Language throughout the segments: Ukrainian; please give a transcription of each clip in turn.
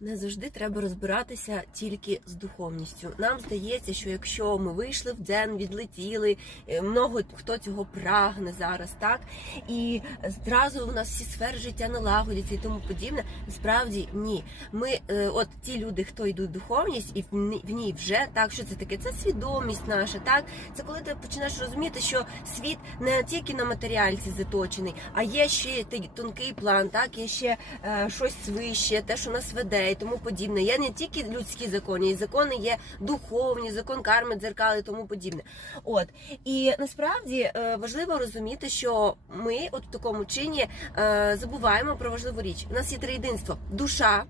Не завжди треба розбиратися тільки з духовністю. Нам здається, що якщо ми вийшли в дзен, відлетіли, е, много хто цього прагне зараз, так і зразу у нас всі сфери життя налагодяться і тому подібне. Насправді ні. Ми, е, от ті люди, хто йдуть в духовність, і в ній вже так, що це таке? Це свідомість наша, так це коли ти починаєш розуміти, що світ не тільки на матеріальці заточений, а є ще тонкий план, так є ще е, щось свище, те, що нас веде і тому подібне. Є не тільки людські закони, і закони є духовні, закон карми, дзеркал і тому подібне. От і насправді е, важливо розуміти, що ми, от в такому чині, е, забуваємо про важливу річ. У нас є три єдинства: душа,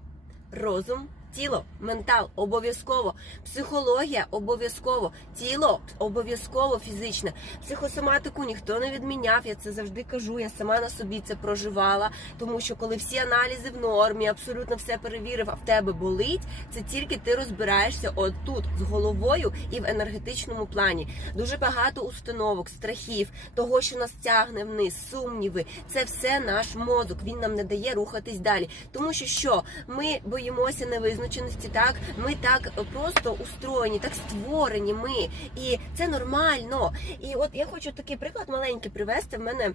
розум. Тіло, ментал обов'язково, психологія обов'язково, тіло обов'язково фізичне. Психосоматику ніхто не відміняв. Я це завжди кажу. Я сама на собі це проживала. Тому що коли всі аналізи в нормі, абсолютно все перевірив, а в тебе болить, це тільки ти розбираєшся отут з головою і в енергетичному плані. Дуже багато установок, страхів, того, що нас тягне вниз, сумніви. Це все наш мозок. Він нам не дає рухатись далі. Тому що що ми боїмося невизначеності, так ми так просто устроєні, так створені. Ми і це нормально. І от я хочу такий приклад маленький привести. В мене.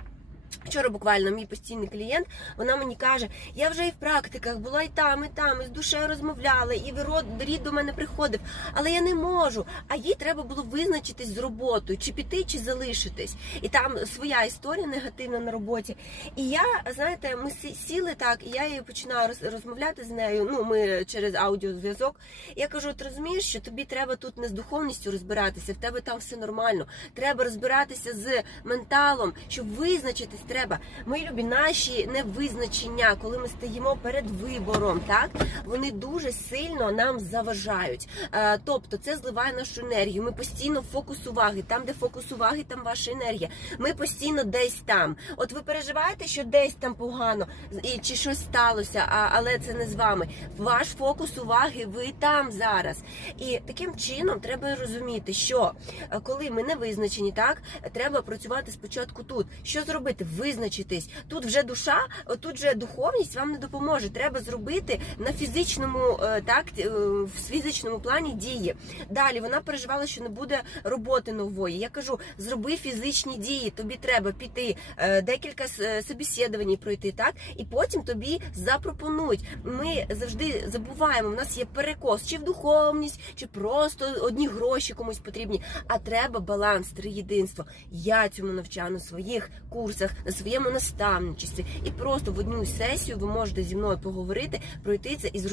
Вчора буквально мій постійний клієнт, вона мені каже: я вже і в практиках була і там, і там, і з душею розмовляла, і рід до мене приходив, але я не можу. А їй треба було визначитись з роботою, чи піти, чи залишитись. І там своя історія негативна на роботі. І я, знаєте, ми сіли так, і я її починаю розмовляти з нею. Ну, ми через аудіозв'язок. Я кажу: ти розумієш, що тобі треба тут не з духовністю розбиратися, в тебе там все нормально. Треба розбиратися з менталом, щоб визначитись треба. Мої любі наші невизначення, коли ми стоїмо перед вибором, так вони дуже сильно нам заважають. Е, тобто, це зливає нашу енергію. Ми постійно фокус уваги. Там, де фокус уваги, там ваша енергія. Ми постійно десь там. От ви переживаєте, що десь там погано і чи щось сталося, а, але це не з вами. Ваш фокус уваги, ви там зараз. І таким чином треба розуміти, що е, коли ми не визначені, так треба працювати спочатку тут. Що зробити? Визначитись. Тут вже душа, тут вже духовність вам не допоможе. Треба зробити на фізичному, е, так е, в фізичному плані дії. Далі вона переживала, що не буде роботи нової. Я кажу, зроби фізичні дії. Тобі треба піти е, декілька собеседувань пройти, так і потім тобі запропонують. Ми завжди забуваємо. У нас є перекос, чи в духовність, чи просто одні гроші комусь потрібні. А треба баланс, триєдинство. Я цьому навчаю на своїх курсах, на своєму наставничестві. І просто в одну сесію ви можете зі мною поговорити, пройти це і зрозуміти.